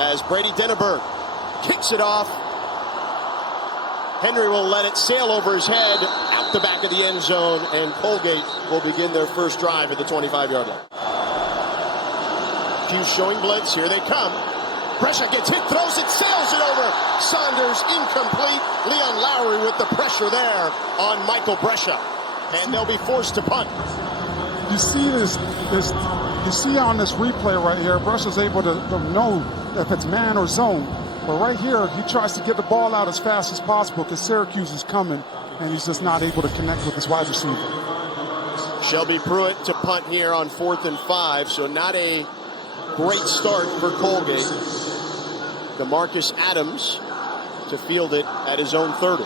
as Brady Denneberg kicks it off. Henry will let it sail over his head out the back of the end zone, and Colgate will begin their first drive at the 25-yard line. Cuse showing blitz. Here they come. Brescia gets hit, throws it, sails it over. Saunders incomplete. Leon Lowry with the pressure there on Michael Brescia, and they'll be forced to punt. You see you see on this replay right here, Brescia's able to know if it's man or zone. But right here, he tries to get the ball out as fast as possible because Syracuse is coming, and he's just not able to connect with his wide receiver. Shelby Pruitt to punt here on 4th and 5, so not a great start for Colgate. DeMarcus Adams to field it at his own 30.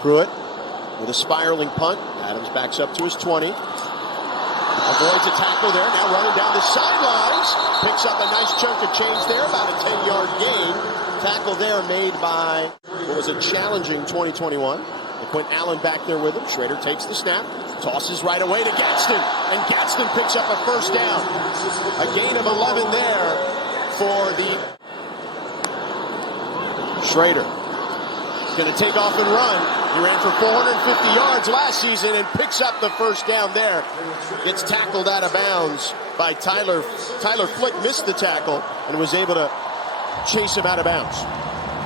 Pruitt with a spiraling punt. Adams backs up to his 20. Avoids a tackle there. Now running down the sidelines. Picks up a nice chunk of change there. About a 10-yard gain. Tackle there made by what was a challenging 2021. LeQuint Allen back there with him. Shrader takes the snap. Tosses right away to Gadsden. And Gadsden picks up a first down. A gain of 11 there for the Shrader. Going to take off and run. He ran for 450 yards last season and picks up the first down there. Gets tackled out of bounds by Tyler. Tyler Flick missed the tackle and was able to chase him out of bounds.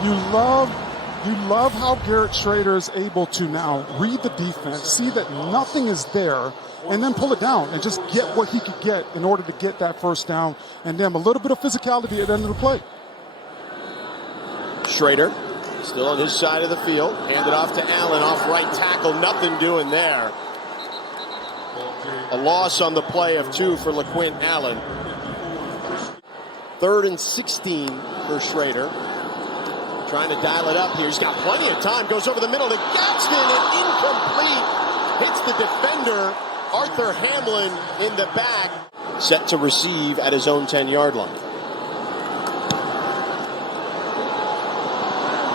You love how Garrett Shrader is able to now read the defense, see that nothing is there, and then pull it down and just get what he could get in order to get that first down, and then a little bit of physicality at the end of the play. Shrader still on his side of the field. Handed off to Allen off right tackle. Nothing doing there. A loss on the play of 2 for LeQuint Allen. 3rd and 16 for Shrader. Trying to dial it up here. He's got plenty of time. Goes over the middle to Gadsden and incomplete. Hits the defender, Arthur Hamlin, in the back. Set to receive at his own 10-yard line.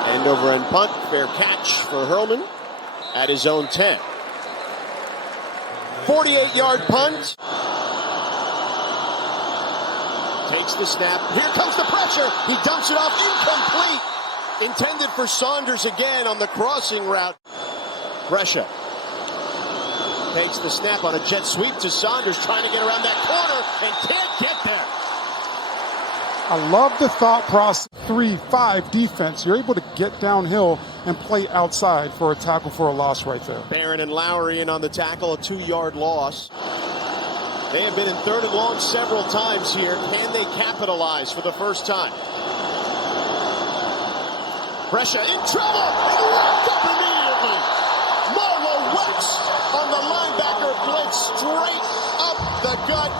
End over end punt. Fair catch for Hurlman at his own 10. 48-yard punt. Takes the snap. Here comes the pressure. He dumps it off. Incomplete. Intended for Saunders again on the crossing route. Brescia takes the snap on a jet sweep to Saunders, trying to get around that corner and can't get there. I love the thought process. 3-5 defense. You're able to get downhill and play outside for a tackle for a loss right there. Barron and Lowry in on the tackle, a 2-yard loss. They have been in 3rd and long several times here. Can they capitalize for the first time? Brescia in trouble. Wrapped up immediately. Marlo Wax on the linebacker blitz, straight up the gut,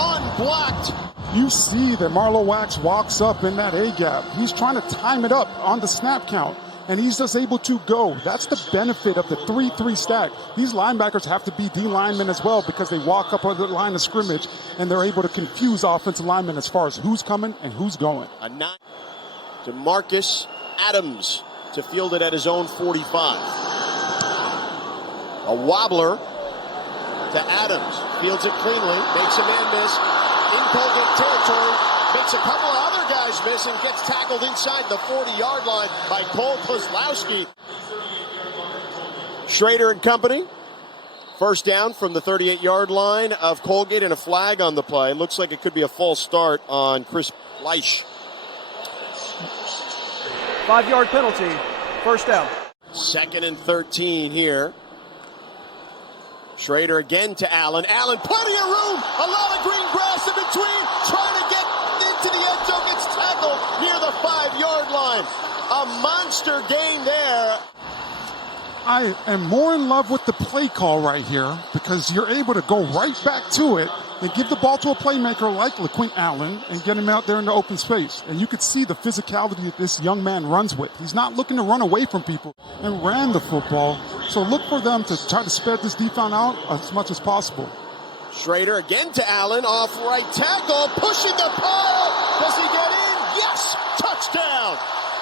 unblocked. You see that Marlo Wax walks up in that A-gap. He's trying to time it up on the snap count, and he's just able to go. That's the benefit of the 3-3 stack. These linebackers have to be D linemen as well because they walk up on the line of scrimmage, and they're able to confuse offensive linemen as far as who's coming and who's going. A 9 to Marcus Adams to field it at his own 45. A wobbler to Adams. Fields it cleanly. Makes a man miss. In Colgate territory. Makes a couple of other guys miss and gets tackled inside the 40-yard line by Cole Kozlowski. Shrader and company. First down from the 38-yard line of Colgate and a flag on the play. Looks like it could be a false start on Chris Leish. 5-yard penalty. First down. 2nd and 13 here. Shrader again to Allen. Allen, plenty of room. A lot of green grass in between. Trying to get into the end zone. Gets tackled near the 5-yard line. A monster gain there. I am more in love with the play call right here because you're able to go right back to it and give the ball to a playmaker like LeQuint Allen and get him out there in the open space. And you could see the physicality that this young man runs with. He's not looking to run away from people and ran the football. So look for them to try to spread this defense out as much as possible. Shrader again to Allen, off right tackle, pushing the pile. Does he get in? Yes! Touchdown!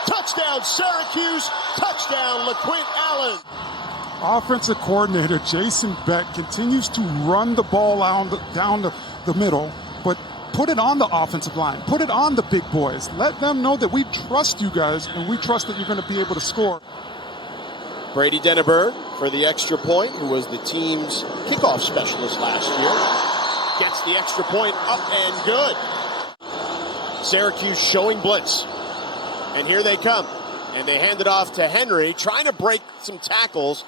Touchdown Syracuse! Touchdown LeQuint Allen! Offensive coordinator Jason Beck continues to run the ball down the middle, but put it on the offensive line. Put it on the big boys. Let them know that we trust you guys, and we trust that you're going to be able to score. Brady Denneberg for the extra point, who was the team's kickoff specialist last year. Gets the extra point up and good. Syracuse showing blitz. And here they come. And they hand it off to Henry, trying to break some tackles.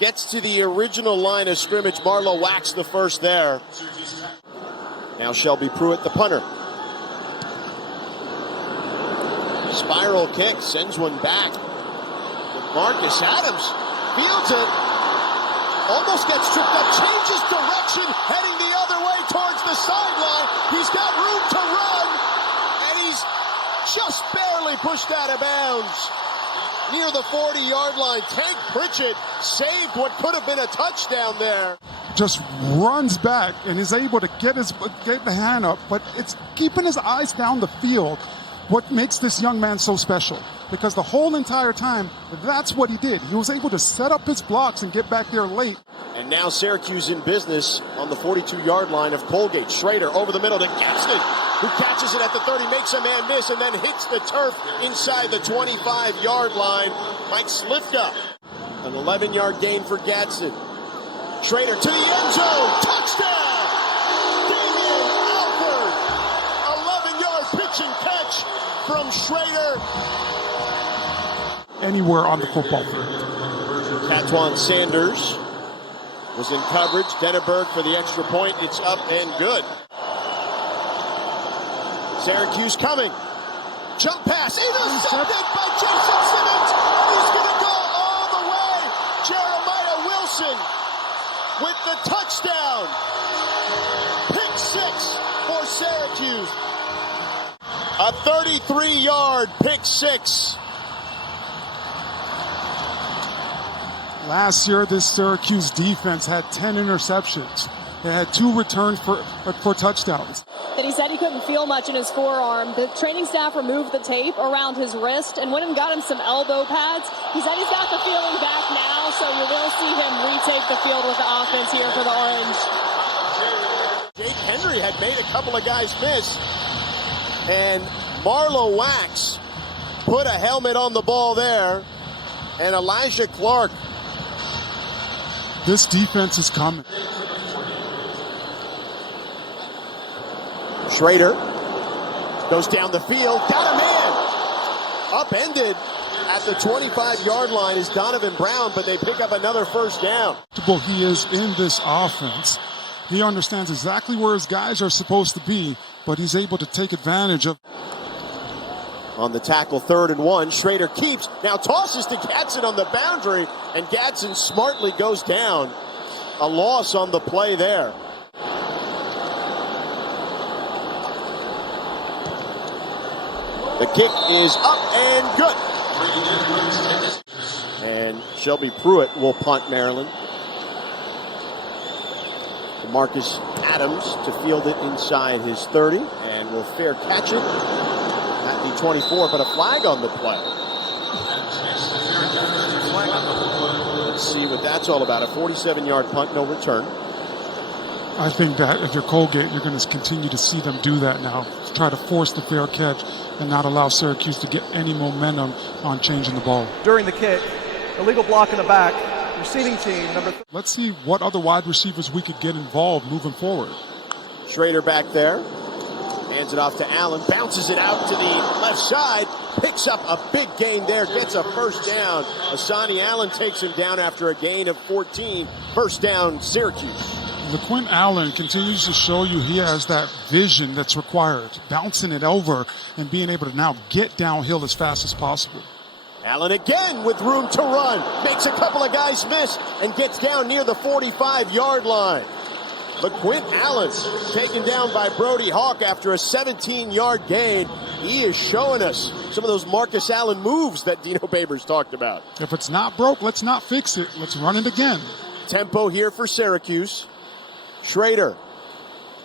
Gets to the original line of scrimmage. Marlowe whacks the first there. Now Shelby Pruitt, the punter. Spiral kick, sends one back. Marcus Adams fields it. Almost gets tripped up, changes direction, heading the other way towards the sideline. He's got room to run, and he's just barely pushed out of bounds. Near the 40-yard line, Tank Pritchett saved what could have been a touchdown there. Just runs back and is able to get the hand up, but it's keeping his eyes down the field. What makes this young man so special? Because the whole entire time, that's what he did. He was able to set up his blocks and get back there late. And now Syracuse in business on the 42-yard line of Colgate. Shrader over the middle to Gadsden, who catches it at the 30, makes a man miss, and then hits the turf inside the 25-yard line. Mike Slifka, an 11-yard gain for Gadsden. Shrader to the end zone, touchdown! Damian Alford, 11-yard pitch and catch from Shrader. Anywhere on the football field. Catwan Sanders was in coverage. Denneberg for the extra point. It's up and good. Syracuse coming. Jump pass, intercepted by Jason Simmons. He's going to go all the way. Jeremiah Wilson with the touchdown. Pick six for Syracuse. A 33-yard pick six. Last year, this Syracuse defense had 10 interceptions. They had 2 returned for touchdowns. That he said he couldn't feel much in his forearm. The training staff removed the tape around his wrist and went and got him some elbow pads. He said he's got the feeling back now, so you will see him retake the field with the offense here for the Orange. Jake Henry had made a couple of guys miss, and Marlowe Wax put a helmet on the ball there, and Elijah Clark. This defense is coming. Shrader goes down the field, got a man. Upended at the 25-yard line is Donovan Brown, but they pick up another first down. He is in this offense. He understands exactly where his guys are supposed to be, but he's able to take advantage of. On the tackle, 3rd and 1, Shrader keeps, now tosses to Gadsden on the boundary, and Gadsden smartly goes down. A loss on the play there. The kick is up and good. And Shelby Pruitt will punt Maryland. Marcus Adams to field it inside his 30, and will fair catch it at the 24, but a flag on the play. Let's see what that's all about. A 47-yard punt, no return. I think that if you're Colgate, you're going to continue to see them do that now. Try to force the fair catch and not allow Syracuse to get any momentum on changing the ball. During the kick, illegal block in the back. Receiving team, number 3. Let's see what other wide receivers we could get involved moving forward. Shrader back there. Hands it off to Allen. Bounces it out to the left side. Picks up a big gain there. Gets a first down. Asani Allen takes him down after a gain of 14. First down, Syracuse. LeQuint Allen continues to show you he has that vision that's required. Bouncing it over and being able to now get downhill as fast as possible. Allen again with room to run. Makes a couple of guys miss and gets down near the 45-yard line. LeQuint Allen taken down by Brody Hawk after a 17-yard gain. He is showing us some of those Marcus Allen moves that Dino Babers talked about. If it's not broke, let's not fix it. Let's run it again. Tempo here for Syracuse. Shrader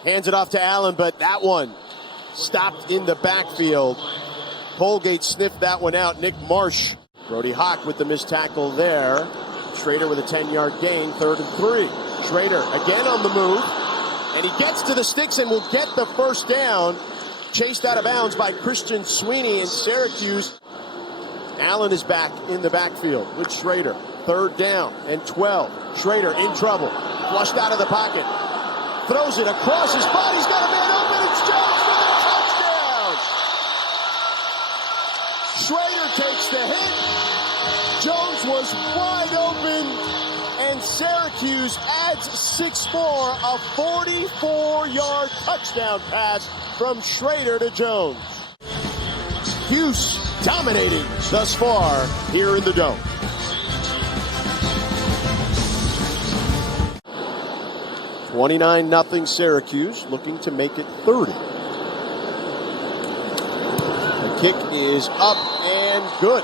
hands it off to Allen, but that one stopped in the backfield. Colgate sniffed that one out. Nick Marsh. Brody Hawk with the missed tackle there. Shrader with a 10-yard gain, 3rd and 3. Shrader again on the move, and he gets to the sticks and will get the first down. Chased out of bounds by Christian Sweeney in Syracuse. Allen is back in the backfield with Shrader. 3rd down and 12. Shrader in trouble. Flushed out of the pocket. Throws it across his body. He's got a man open. It's Jones for the touchdown. Shrader takes the hit. Jones was wide open. And Syracuse adds 6 more. A 44-yard touchdown pass from Shrader to Jones. Cuse dominating thus far here in the Dome. 29-0 Syracuse, looking to make it 30. The kick is up and good.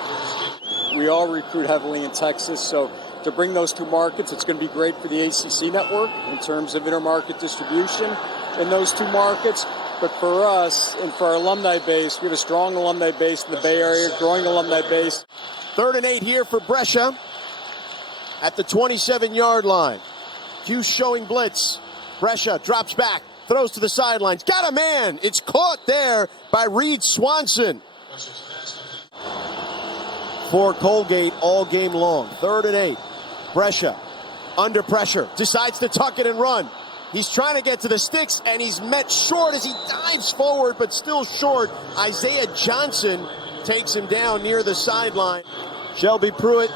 We all recruit heavily in Texas, so to bring those two markets, it's going to be great for the ACC network in terms of intermarket distribution in those two markets. But for us and for our alumni base, we have a strong alumni base in the Bay Area, growing alumni base. 3rd and 8 here for Brescia at the 27-yard line. Cuse showing blitz. Brescia drops back, throws to the sidelines. Got a man. It's caught there by Reed Swanson. For Colgate all game long. 3rd and 8. Brescia under pressure. Decides to tuck it and run. He's trying to get to the sticks, and he's met short as he dives forward, but still short. Isaiah Johnson takes him down near the sideline. Shelby Pruitt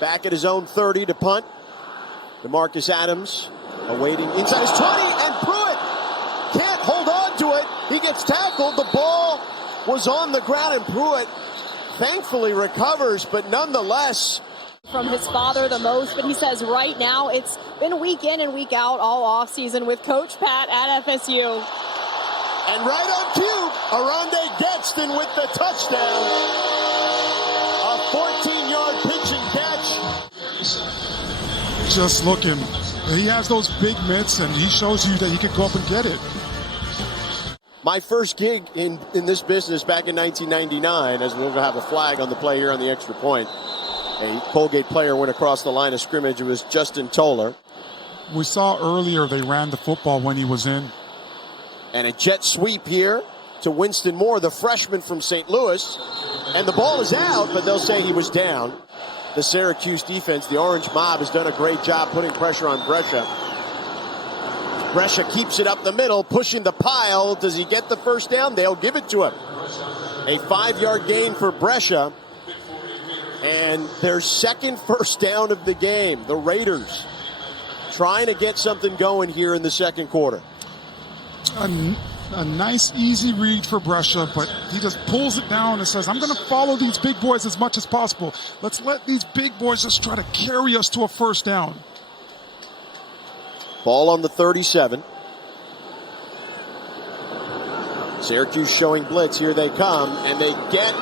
back at his own 30 to punt. DeMarcus Adams awaiting inside his 20, and Pruitt can't hold on to it. He gets tackled. The ball was on the ground, and Pruitt thankfully recovers, but nonetheless. From his father the most, but he says right now it's been week in and week out all offseason with Coach Pat at FSU. And right on cue, Aronde Gadsden with the touchdown. A 14-yard pitch and catch. Just looking. He has those big mitts, and he shows you that he could go up and get it. My first gig in this business back in 1999, as we're going to have a flag on the play here on the extra point. A Colgate player went across the line of scrimmage. It was Justin Toller. We saw earlier they ran the football when he was in. And a jet sweep here to Winston Moore, the freshman from St. Louis. And the ball is out, but they'll say he was down. The Syracuse defense, the Orange Mob, has done a great job putting pressure on Brescia. Brescia keeps it up the middle, pushing the pile. Does he get the first down? They'll give it to him. A 5-yard gain for Brescia. And their second first down of the game. The Raiders trying to get something going here in the second quarter. A nice, easy read for Brescia, but he just pulls it down and says, I'm going to follow these big boys as much as possible. Let's let these big boys just try to carry us to a first down. Ball on the 37. Syracuse showing blitz. Here they come, and they get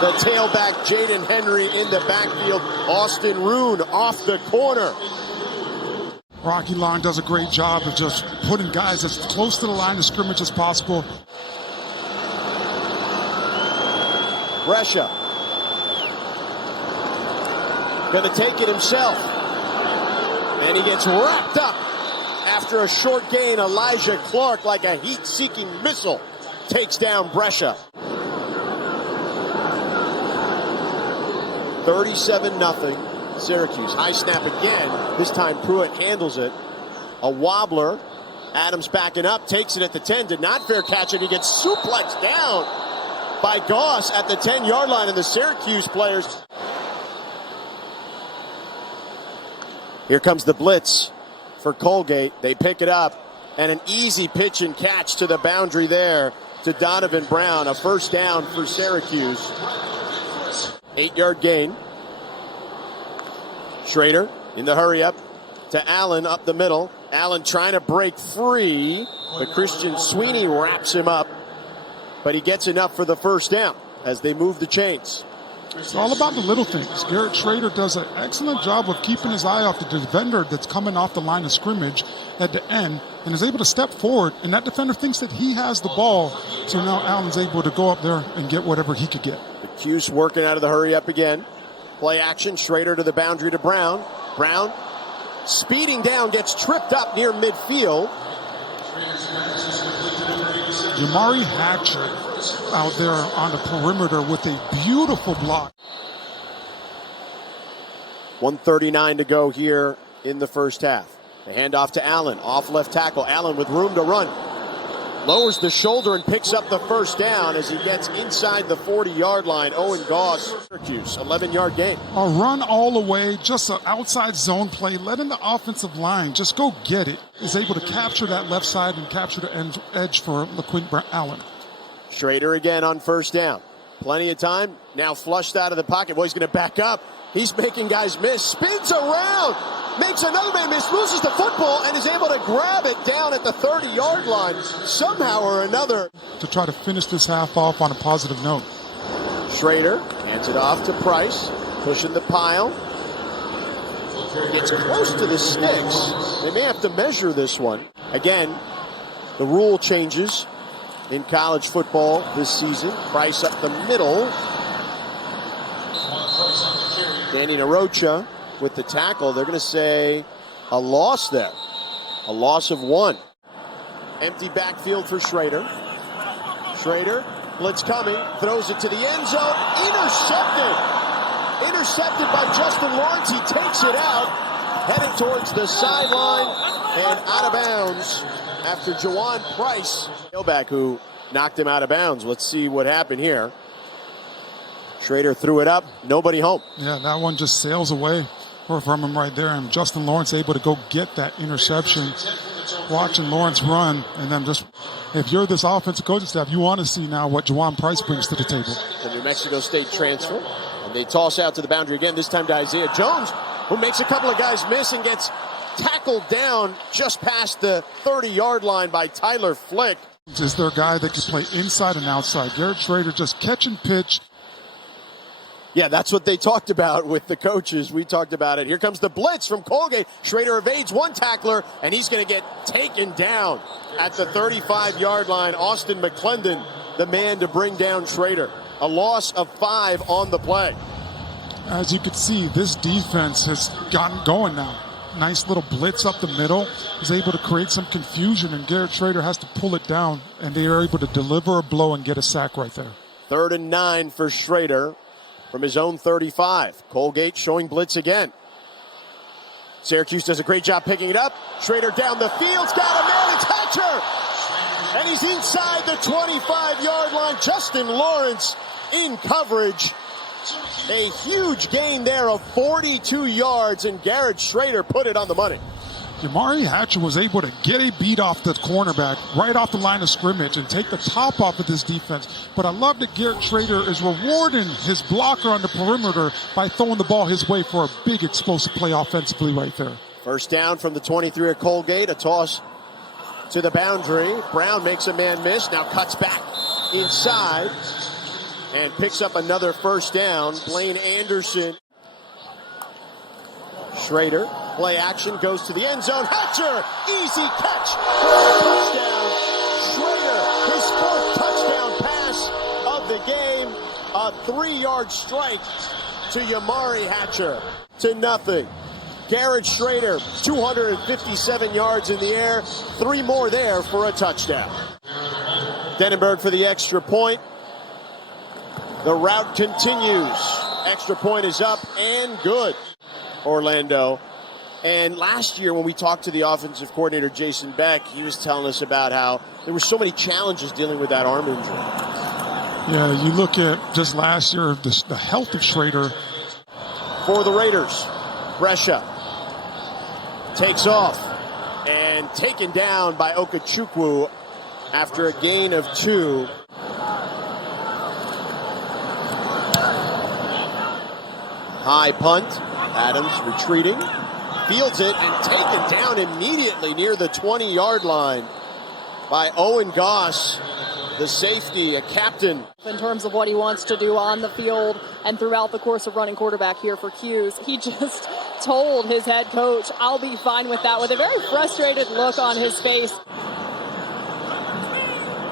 the tailback, Jaden Henry, in the backfield. Austin Roon off the corner. Rocky Long does a great job of just putting guys as close to the line of scrimmage as possible. Brescia going to take it himself. And he gets wrapped up after a short gain. Elijah Clark, like a heat-seeking missile, takes down Brescia. 37-0. Syracuse. High snap again. This time Pruitt handles it. A wobbler. Adams backing up. Takes it at the 10. Did not fair catch it. He gets suplexed down by Goss at the 10-yard line. And the Syracuse players. Here comes the blitz for Colgate. They pick it up. And an easy pitch and catch to the boundary there to Donovan Brown. A first down for Syracuse. 8-yard gain. Shrader in the hurry up to Allen up the middle. Allen trying to break free, but Christian Sweeney wraps him up. But he gets enough for the first down as they move the chains. It's all about the little things. Garrett Shrader does an excellent job of keeping his eye off the defender that's coming off the line of scrimmage at the end and is able to step forward, and that defender thinks that he has the ball, so now Allen's able to go up there and get whatever he could get. The Cuse working out of the hurry up again. Play action, Shrader to the boundary to Brown. Brown speeding down, gets tripped up near midfield. Jamari Hatcher out there on the perimeter with a beautiful block. 1:39 to go here in the first half. The handoff to Allen, off left tackle. Allen with room to run. Lowers the shoulder and picks up the first down as he gets inside the 40-yard line. Owen Goss, Syracuse, 11-yard gain. A run all the way, just an outside zone play, letting the offensive line just go get it. Is able to capture that left side and capture the edge for LeQuint Allen. Shrader again on first down. Plenty of time. Now flushed out of the pocket. Boy, he's going to back up. He's making guys miss. Spins around. Makes another man miss. Loses the football and is able to grab it down at the 30-yard line somehow or another. To try to finish this half off on a positive note. Shrader hands it off to Price. Pushing the pile. Gets close to the sticks. They may have to measure this one. Again, the rule changes in college football this season. Price up the middle. Danny Narocha with the tackle. They're going to say a loss there. A loss of 1. Empty backfield for Shrader. Shrader, blitz coming, throws it to the end zone. Intercepted. Intercepted by Justin Lawrence. He takes it out, heading towards the sideline and out of bounds after Jawan Price, tailback, who knocked him out of bounds. Let's see what happened here. Shrader threw it up, nobody home. Yeah, that one just sails away from him right there, and Justin Lawrence able to go get that interception. Watching Lawrence run, and then just, if you're this offensive coaching staff, you want to see now what Jawan Price brings to the table. The New Mexico State transfer, and they toss out to the boundary again, this time to Isaiah Jones, who makes a couple of guys miss and gets tackled down just past the 30-yard line by Tyler Flick. Is their guy that can play inside and outside. Garrett Shrader just catch and pitch. Yeah, that's what they talked about with the coaches. We talked about it. Here comes the blitz from Colgate. Shrader evades one tackler, and he's going to get taken down at the 35-yard line. Austin McClendon, the man to bring down Shrader. A loss of 5 on the play. As you can see, this defense has gotten going now. Nice little blitz up the middle. Is able to create some confusion, and Garrett Shrader has to pull it down, and they are able to deliver a blow and get a sack right there. 3rd and 9 for Shrader from his own 35. Colgate showing blitz again. Syracuse does a great job picking it up. Shrader down the field's got a man. It's Hatcher. And he's inside the 25-yard line. Justin Lawrence in coverage. A huge gain there of 42 yards, and Garrett Shrader put it on the money. Jamari Hatcher was able to get a beat off the cornerback right off the line of scrimmage and take the top off of this defense. But I love that Garrett Shrader is rewarding his blocker on the perimeter by throwing the ball his way for a big explosive play offensively right there. First down from the 23 at Colgate. A toss to the boundary. Brown makes a man miss. Now cuts back inside and picks up another first down. Blaine Anderson. Shrader, play action, goes to the end zone. Hatcher, easy catch for a touchdown. Shrader, his 4th touchdown pass of the game. A 3-yard strike to Jamari Hatcher. To nothing. Garrett Shrader, 257 yards in the air. 3 more there for a touchdown. Denenberg for the extra point. The route continues. Extra point is up and good. Orlando. And last year when we talked to the offensive coordinator Jason Beck, he was telling us about how there were so many challenges dealing with that arm injury. Yeah, you look at just last year, the health of Shrader. For the Raiders, Brescia takes off and taken down by Okechukwu after a gain of 2. High punt. Adams retreating, fields it, and taken down immediately near the 20-yard line by Owen Goss, the safety, a captain. In terms of what he wants to do on the field and throughout the course of running quarterback here for Cuse, he just told his head coach, I'll be fine with that, with a very frustrated look on his face.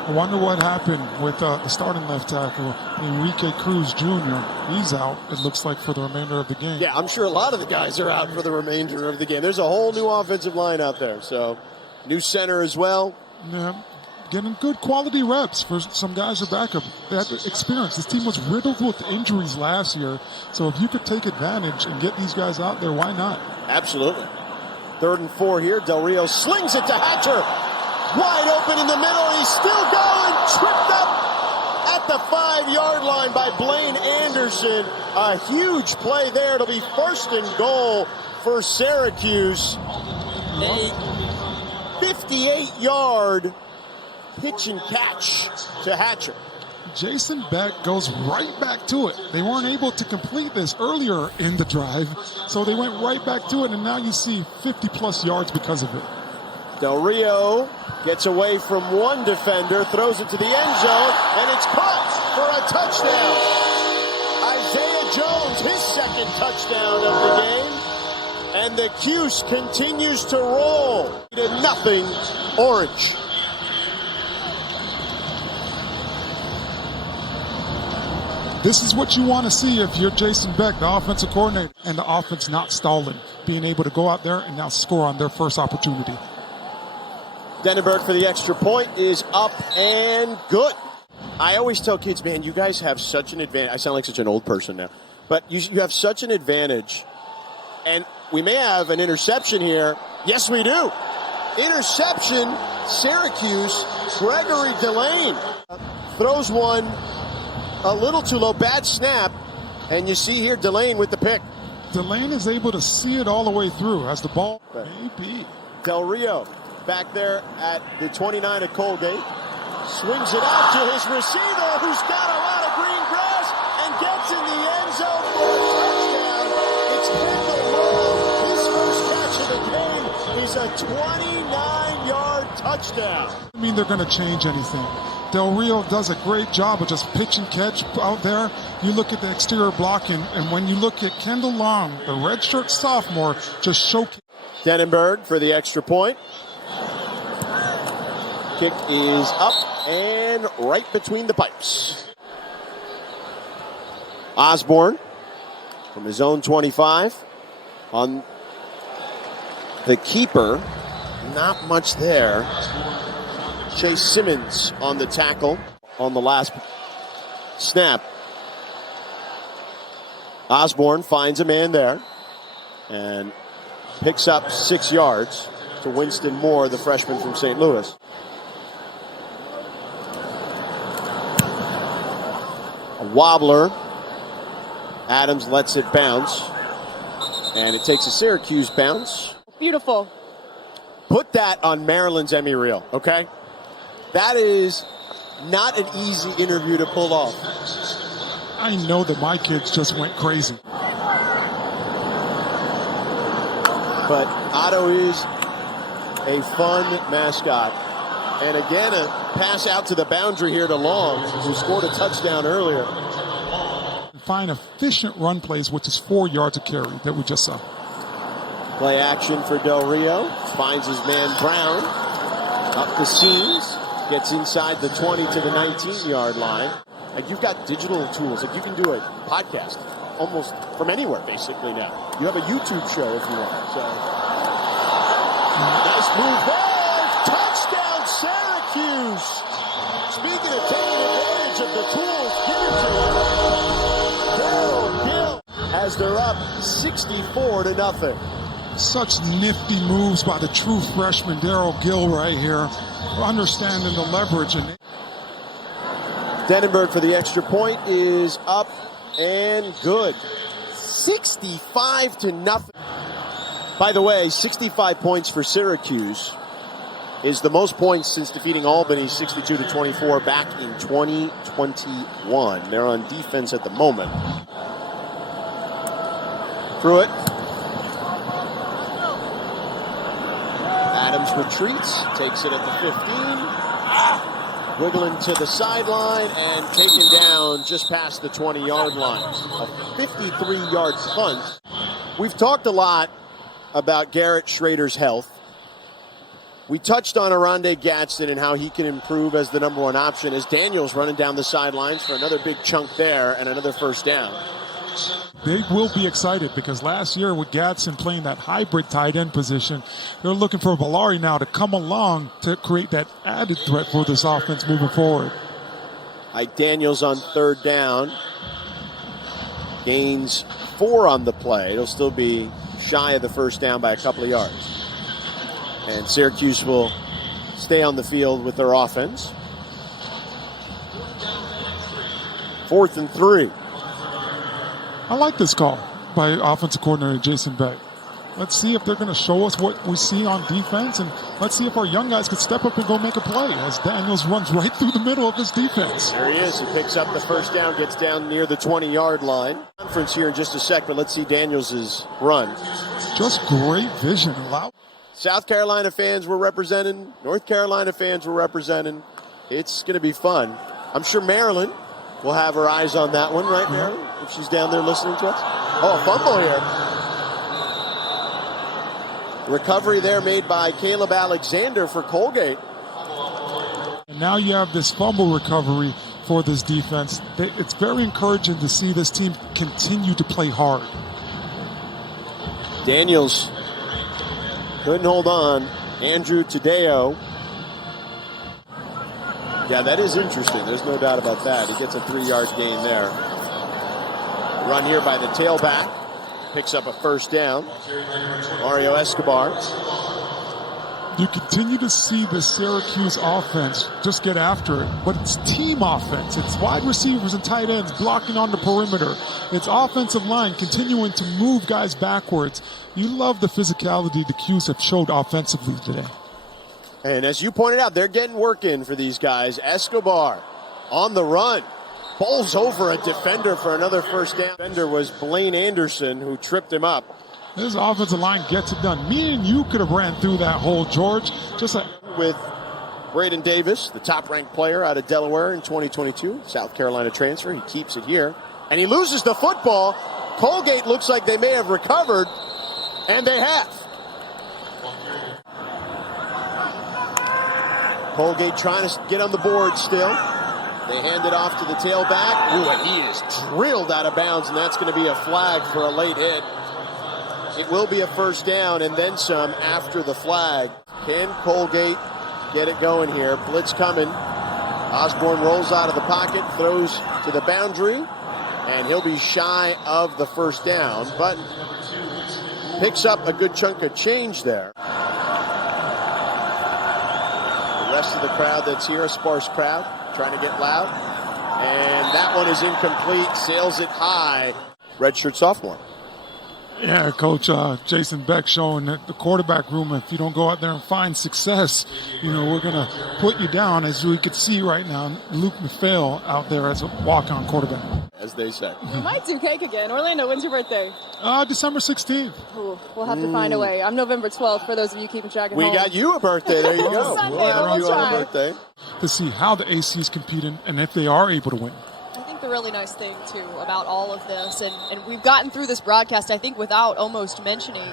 I wonder what happened with the starting left tackle, Enrique Cruz Jr. He's out, it looks like, for the remainder of the game. Yeah, I'm sure a lot of the guys are out for the remainder of the game. There's a whole new offensive line out there. So, new center as well. Yeah, getting good quality reps for some guys who are backup. They had experience. This team was riddled with injuries last year. So if you could take advantage and get these guys out there, why not? Absolutely. 3rd and 4 here. Del Rio slings it to Hatcher. Wide open in the middle. He's still going. Tripped up at the 5-yard line by Blaine Anderson. A huge play there. It'll be 1st and goal for Syracuse. A 58-yard pitch and catch to Hatcher. Jason Beck goes right back to it. They weren't able to complete this earlier in the drive, so they went right back to it, and now you see 50-plus yards because of it. Del Rio gets away from one defender, throws it to the end zone, and it's caught for a touchdown. Isaiah Jones, his 2nd touchdown of the game, and the Cuse continues to roll. 0-0 Orange. This is what you want to see if you're Jason Beck, the offensive coordinator, and the offense not stalling, being able to go out there and now score on their first opportunity. Denenberg for the extra point is up and good. I always tell kids, man, you guys have such an advantage. I sound like such an old person now, but you have such an advantage. And we may have an interception here. Yes, we do. Interception, Syracuse, Gregory Delane throws one a little too low, bad snap, and you see here Delane with the pick. Delane is able to see it all the way through as the ball may be. Del Rio back there at the 29 of Colgate, swings it out to his receiver, who's got a lot of green grass, and gets in the end zone for a touchdown. It's Kendall Moore. His first catch of the game is a 29-yard touchdown. I mean, they're going to change anything. Del Rio does a great job of just pitch and catch out there. You look at the exterior blocking, and when you look at Kendall Long, the redshirt sophomore, just showcase. Denenberg for the extra point. Kick is up and right between the pipes. Osborne from his own 25 on the keeper. Not much there. Chase Simmons on the tackle on the last snap. Osborne finds a man there and picks up 6 yards to Winston Moore, the freshman from St. Louis. A wobbler. Adams lets it bounce. And it takes a Syracuse bounce. Beautiful. Put that on Maryland's Emmy reel, okay? That is not an easy interview to pull off. I know that my kids just went crazy. But Otto is a fun mascot. And again, a pass out to the boundary here to Long, who scored a touchdown earlier. Find efficient run plays, which is 4 yards of carry that we just saw. Play action for Del Rio. Finds his man Brown. Up the seams. Gets inside the 20 to the 19-yard line. And you've got digital tools. Like you can do a podcast almost from anywhere, basically, now. You have a YouTube show if you want. So, nice move there. Touchdown, Syracuse. Speaking of taking advantage of the tools, give it to them. Gill as they're up 64-0. Such nifty moves by the true freshman Daryl Gill right here, understanding the leverage. And Denenberg for the extra point is up and good. 65-0. By the way, 65 points for Syracuse is the most points since defeating Albany 62-24 back in 2021. They're on defense at the moment. Through it. Adams retreats, takes it at the 15. Wiggling to the sideline and taken down just past the 20-yard line. A 53-yard punt. We've talked a lot about Garrett Shrader's health. We touched on Arande Gadsden and how he can improve as the number one option as Daniels running down the sidelines for another big chunk there and another first down. They will be excited because last year with Gadsden playing that hybrid tight end position, they're looking for Valari now to come along to create that added threat for this offense moving forward. Ike Daniels on third down. Gains 4 on the play. It'll still be shy of the first down by a couple of yards. And Syracuse will stay on the field with their offense. 4th and 3. I like this call by offensive coordinator Jason Beck. Let's see if they're going to show us what we see on defense, and let's see if our young guys can step up and go make a play as Daniels runs right through the middle of his defense. There he is. He picks up the first down, gets down near the 20-yard line. Conference here in just a sec, but let's see Daniels' run. Just great vision. South Carolina fans were representing. North Carolina fans were representing. It's going to be fun. I'm sure Maryland will have her eyes on that one, right, Maryland? If she's down there listening to us. Oh, a fumble here. Recovery there made by Caleb Alexander for Colgate. And now you have this fumble recovery for this defense. It's very encouraging to see this team continue to play hard. Daniels couldn't hold on. Andrew Tadeo. Yeah, that is interesting. There's no doubt about that. He gets a 3-yard gain there. Run here by the tailback. Picks up a first down. Mario Escobar. You continue to see the Syracuse offense just get after it, but it's team offense. It's wide receivers and tight ends blocking on the perimeter. It's offensive line continuing to move guys backwards. You love the physicality the Cuse have showed offensively today. And as you pointed out, they're getting work in for these guys. Escobar on the run. Bowls over a defender for another first down. Defender was Blaine Anderson, who tripped him up. This offensive line gets it done. Me and you could have ran through that hole, George. With Braden Davis, the top-ranked player out of Delaware in 2022. South Carolina transfer. He keeps it here. And he loses the football. Colgate looks like they may have recovered. And they have. Colgate trying to get on the board still. They hand it off to the tailback. Ooh, and he is drilled out of bounds, and that's going to be a flag for a late hit. It will be a first down and then some after the flag. Can Colgate get it going here? Blitz coming. Osborne rolls out of the pocket, throws to the boundary, and he'll be shy of the first down, but picks up a good chunk of change there. The rest of the crowd that's here, a sparse crowd, trying to get loud. And that one is incomplete, sails it high. Redshirt sophomore. Yeah, Coach Jason Beck showing that the quarterback room, if you don't go out there and find success, we're going to put you down, as we could see right now. Luke McPhail out there as a walk-on quarterback. As they said. We might do cake again. Orlando, when's your birthday? December 16th. Ooh, we'll have to find a way. I'm November 12th, for those of you keeping track at home. We got you a birthday. There you go. Sunday, we'll have you try. on a birthday. To see how the AC is competing and if they are able to win. I think the really nice thing, too, about all of this, and we've gotten through this broadcast, I think, without almost mentioning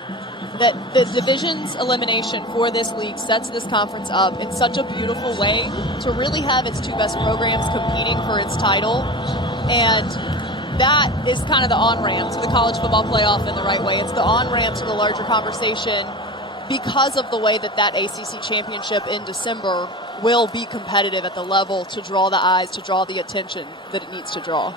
that the divisions elimination for this league sets this conference up in such a beautiful way to really have its 2 best programs competing for its title. And that is kind of the on-ramp to the college football playoff in the right way. It's the on-ramp to the larger conversation because of the way that ACC championship in December will be competitive at the level to draw the eyes, to draw the attention that it needs to draw.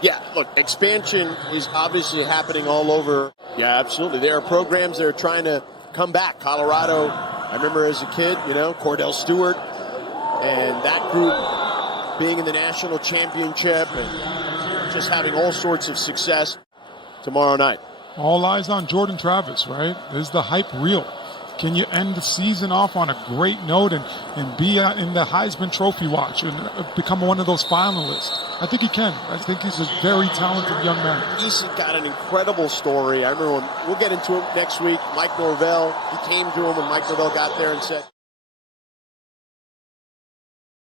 Yeah, look, expansion is obviously happening all over. Yeah, absolutely. There are programs that are trying to come back. Colorado, I remember as a kid, Cordell Stewart, and that group being in the national championship and just having all sorts of success tomorrow night. All eyes on Jordan Travis, right? Is the hype real? Can you end the season off on a great note and be in the Heisman Trophy watch and become one of those finalists? I think he can. I think he's a very talented young man. He's got an incredible story. I remember we'll get into it next week. Mike Norvell, he came to him when Mike Norvell got there and said,